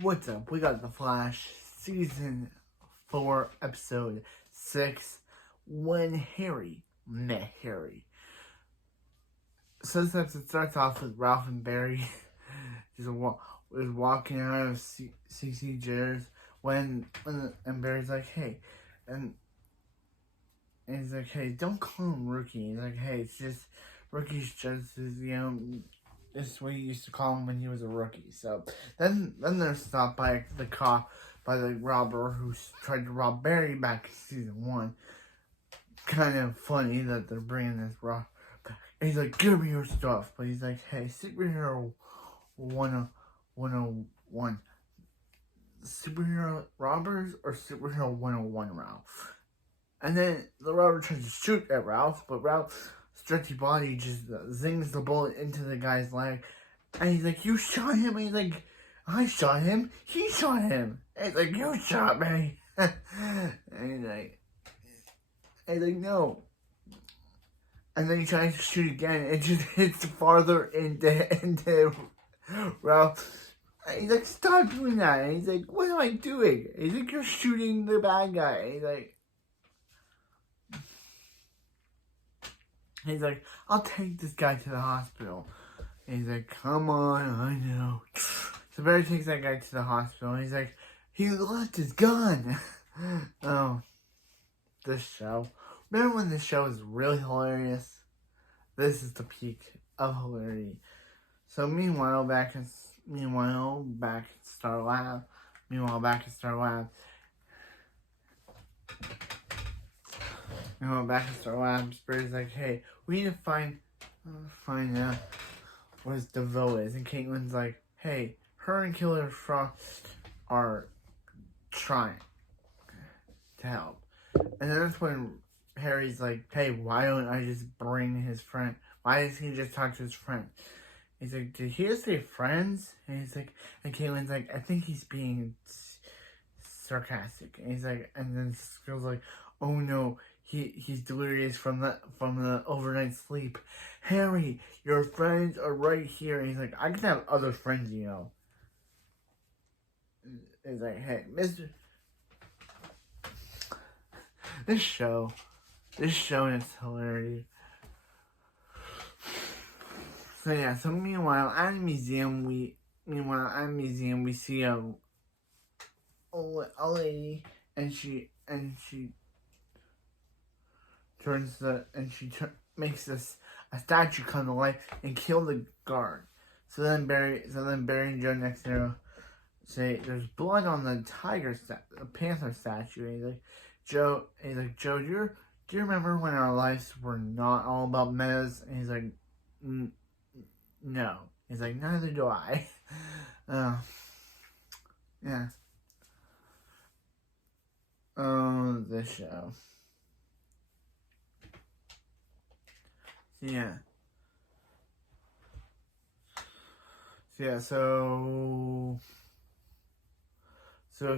What's up? We got The Flash, Season 4, Episode 6, When Harry Met Harry. So this episode starts off with Ralph and Barry just walking out of CCJ's when and Barry's like, hey, and he's like, hey, don't call him Rookie. He's like, hey, it's just, Rookie's just, this is what he used to call him when he was a rookie. So then they're stopped by the cop, by the robber who tried to rob Barry back in season 1. Kind of funny that they're bringing this robber. He's like, give me your stuff. But he's like, hey, superhero 101. Superhero robbers or superhero 101, Ralph? And then the robber tries to shoot at Ralph, but Ralph's stretchy body just zings the bullet into the guy's leg. And he's like, you shot him? And he's like, I shot him. He shot him. And he's like, you shot me. And he's like, no. And then he tries to shoot again. It just hits farther into Ralph. And he's like, stop doing that. And he's like, what am I doing? And he's like, you're shooting the bad guy. And he's like, I'll take this guy to the hospital. And he's like, come on, I know. So Barry takes that guy to the hospital. And he's like, he left his gun. Oh, this show. Remember when this show was really hilarious? This is the peak of hilarity. So meanwhile, back in Star Lab. Back in Star Labs, Barry's like, hey, we need to find out what DeVoe is. And Caitlin's like, hey, her and Killer Frost are trying to help. And then that's when Harry's like, hey, why don't I just bring his friend? Why doesn't he just talk to his friend? He's like, did he just say friends? And he's like, and Caitlin's like, I think he's being sarcastic. And he's like, and then Cisco's like, oh no, he's delirious from the overnight sleep. Harry, your friends are right here. And he's like, I can have other friends, you know. He's like, hey, Mr. This show and its hilarity. So yeah, so meanwhile at a museum we see a lady and she makes a statue come to life and kill the guard. So then Barry and Joe next to her say there's blood on the panther statue. And he's like, Joe, do you remember when our lives were not all about metas? And he's like, no. He's like, neither do I. Yeah. Oh, this show. Yeah. So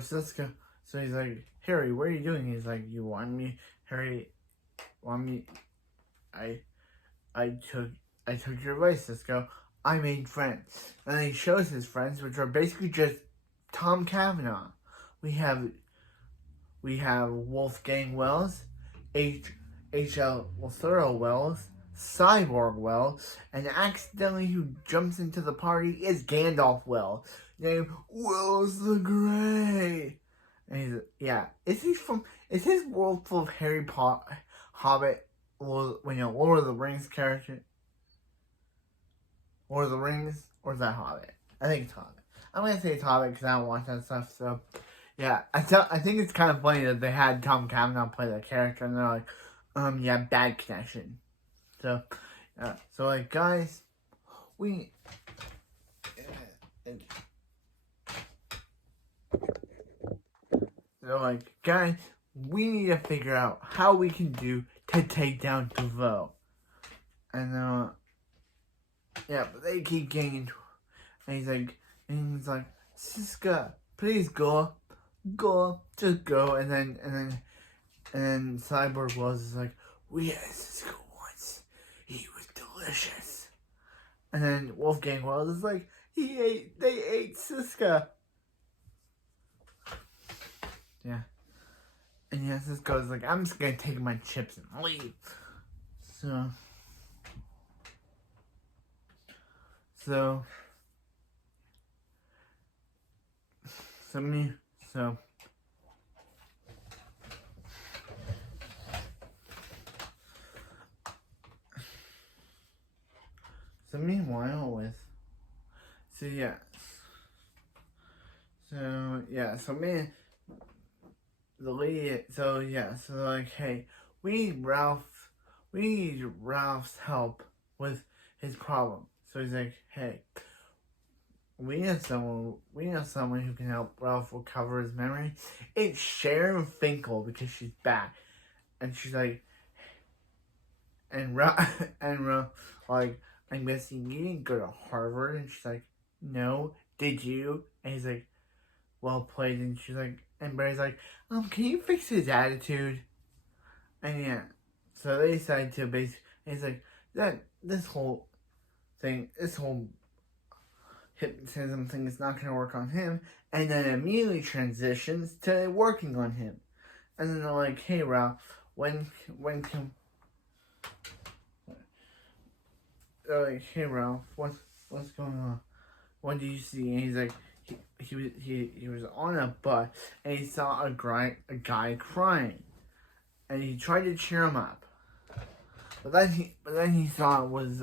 Cisco, so he's like, Harry, what are you doing? He's like, you want me? Harry, want me? I took your advice, Cisco. I made friends. And then he shows his friends, which are basically just Tom Cavanaugh. We have Wolfgang Wells, H.L. Thorough Wells, Cyborg Wells, and accidentally who jumps into the party is Gandalf Wells, named Wells the Grey. And is his world full of Harry Potter, Hobbit, Lord of the Rings character? Lord of the Rings, or is that Hobbit? I think it's Hobbit. I'm gonna say it's Hobbit because I don't watch that stuff. So, yeah, I think it's kind of funny that they had Tom Cavanaugh play the character, and they're like, bad connection. So, like, guys, we need to figure out how we can do to take down DeVoe. And but they keep getting, and he's like, Cisco, please go, just go. And then Cyborg Wells is like, we had Cisco once, he was delicious. And then Wolfgang Wells is like, they ate Cisco. yeah. And yeah, Cisco's like, I'm just gonna take my chips and leave. So me, so meanwhile so yeah, so me, the lady, so like, hey, we need Ralph's help with his problem. So he's like, hey, we need someone who can help Ralph recover his memory. It's Sharon Finkel because she's back. And she's like, and Ralph, like, I'm guessing you didn't go to Harvard. And she's like, no, did you? And he's like, well played. And she's like, and Barry's like, can you fix his attitude? And yeah, so they decide to basically, he's like, this whole hypnotism thing is not going to work on him, and then immediately transitions to working on him. And then they're like, hey Ralph, when can, they're like, hey Ralph, what's going on? What do you see? And he's like, he was on a bus and he saw a guy crying, and he tried to cheer him up, but then he saw it was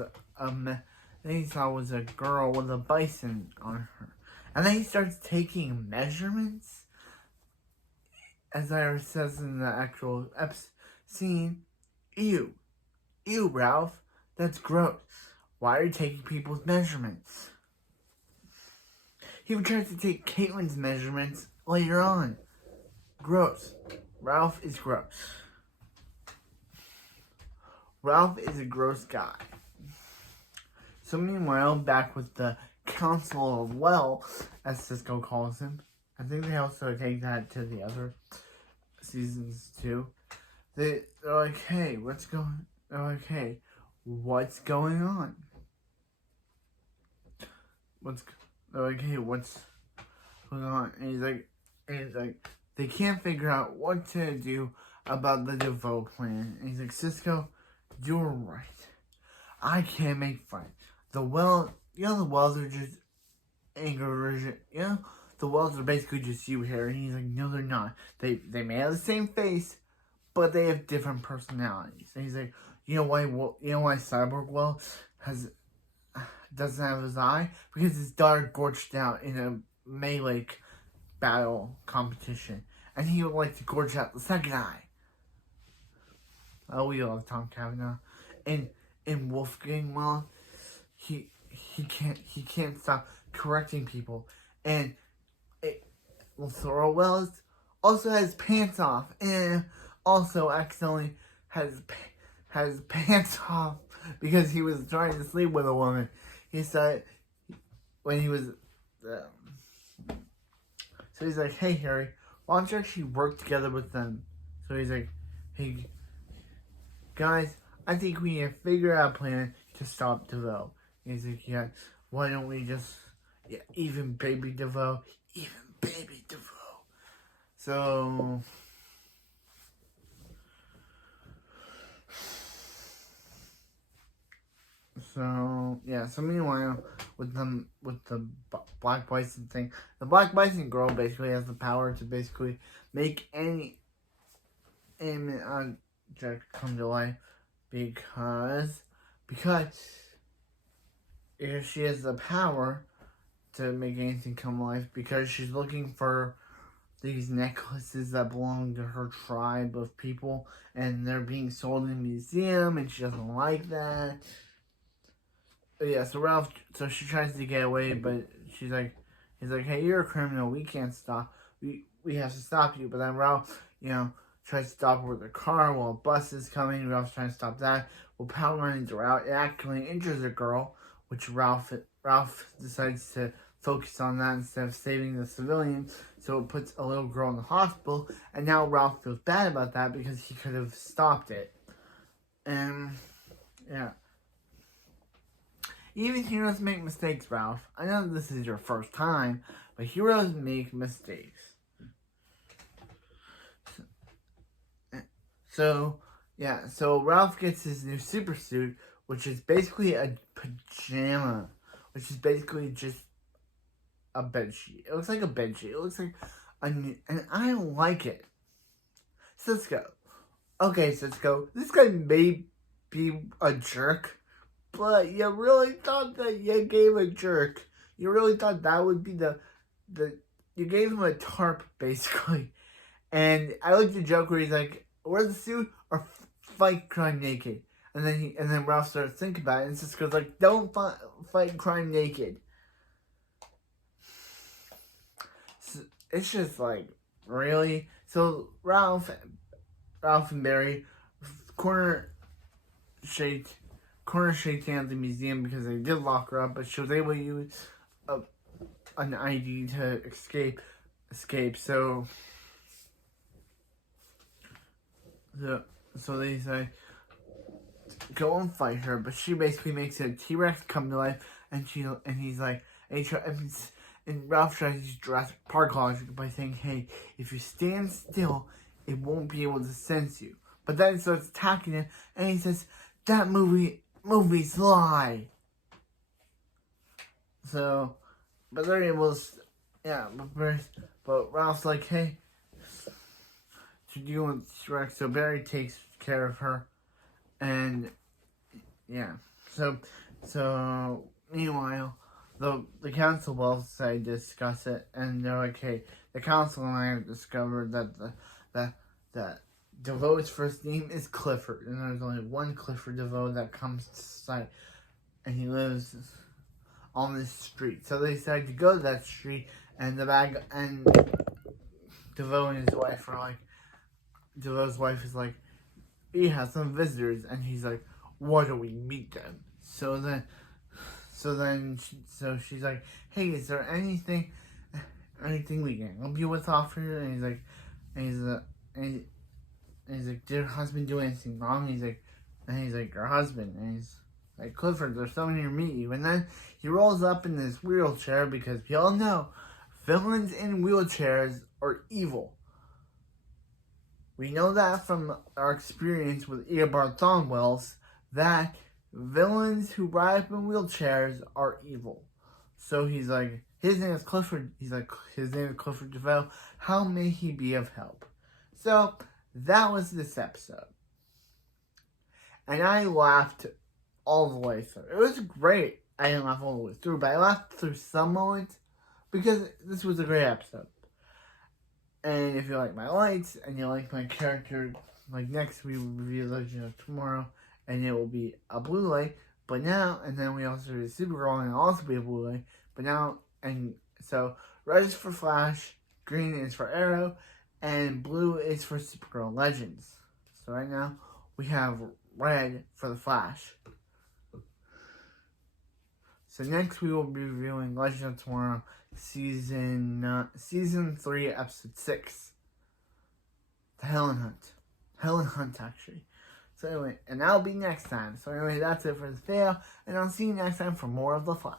a girl with a bison on her. And then he starts taking measurements. As Iris says in the actual scene, ew, Ralph, that's gross. Why are you taking people's measurements? He tries to take Caitlin's measurements later on. Gross. Ralph is gross. Ralph is a gross guy. So meanwhile, back with the Council of Well, as Cisco calls him. I think they also take that to the other seasons too. They're like, hey, what's going on? They're like, hey, what's going on? And he's like, they can't figure out what to do about the DeVoe plan. And he's like, Cisco, you're right. I can't make friends. The wells are just anger, the wells are basically just you, Harry. And he's like, no, they're not. They may have the same face, but they have different personalities. And he's like, you know why Cyborg Well doesn't have his eye? Because his daughter gorged out in a melee battle competition, and he would like to gorge out the second eye. Oh, we love Tom Cavanaugh. And in Wolfgang Well, he can't stop correcting people. And Thorough Wells also has pants off, and also accidentally has pants off because he was trying to sleep with a woman. He said when he was so he's like, hey Harry, why don't you actually work together with them? So he's like, hey guys, I think we need to figure out a plan to stop DeVoe. He's like, yeah, why don't we just, even baby DeVoe. So meanwhile, with the Black Bison thing, the Black Bison girl basically has the power to basically make any object come to life because if she has the power to make anything come to life, because she's looking for these necklaces that belong to her tribe of people, and they're being sold in a museum, and she doesn't like that. But yeah, so she tries to get away, but he's like, hey, you're a criminal, we can't stop, we have to stop you. But then Ralph, tries to stop her with a car while a bus is coming. Ralph's trying to stop that. Well, Pal runs her out. It actually injures a girl, which Ralph decides to focus on that instead of saving the civilians. So it puts a little girl in the hospital, and now Ralph feels bad about that because he could have stopped it. And yeah. Even heroes make mistakes, Ralph. I know this is your first time, but heroes make mistakes. So, yeah, so Ralph gets his new super suit, which is basically a pajama, which is basically just a bed sheet. It looks like a bed sheet. It looks like and I like it. Cisco. Okay, Cisco, this guy may be a jerk, but you really thought that you gave a jerk. You really thought that would be the you gave him a tarp, basically. And I like the joke where he's like, wear the suit or fight crime naked. And then Ralph starts thinking about it, and Cisco's like, don't fight crime naked. So it's just like, really? So Ralph and Barry corner shake hands at the museum because they did lock her up, but she was able to use an ID to escape. So they say go and fight her, but she basically makes a T-Rex come to life, and he's like, and Ralph tries to use Jurassic Park logic by saying, hey, if you stand still, it won't be able to sense you. But then it starts attacking him, and he says, that movies lie. So, but they're able to, yeah, but Ralph's like, hey, to deal with T-Rex, so Barry takes care of her, and, yeah, so, meanwhile, the council both decide to discuss it, and they're like, hey, the council and I have discovered that DeVoe's first name is Clifford, and there's only one Clifford DeVoe that comes to sight, and he lives on this street. So they decide to go to that street, and DeVoe and his wife are like, DeVoe's wife is like, we have some visitors, and he's like, why don't we meet them? So she's like, hey, is there anything we can help you with off here? And he's like, did your husband do anything wrong? He's like, your husband. And he's like, Clifford, there's someone here to meet you. And then he rolls up in this wheelchair because we all know villains in wheelchairs are evil. We know that from our experience with Eobard Thornwells, that villains who ride up in wheelchairs are evil. So he's like, his name is Clifford. He's like, his name is Clifford DeVoe. How may he be of help? So that was this episode. And I laughed all the way through. It was great. I didn't laugh all the way through, but I laughed through some moments because this was a great episode. And if you like my lights and you like my character, like next we will review Legend of Tomorrow, and it will be a blue light. But now, and then we also do Supergirl, and it'll also be a blue light. But now, and so red is for Flash, green is for Arrow, and blue is for Supergirl Legends. So right now we have red for the Flash. So next we will be reviewing Legend of Tomorrow season 3, episode 6, the Helen Hunt, actually. So anyway, and that'll be next time. So anyway, that's it for this video, and I'll see you next time for more of the Flash.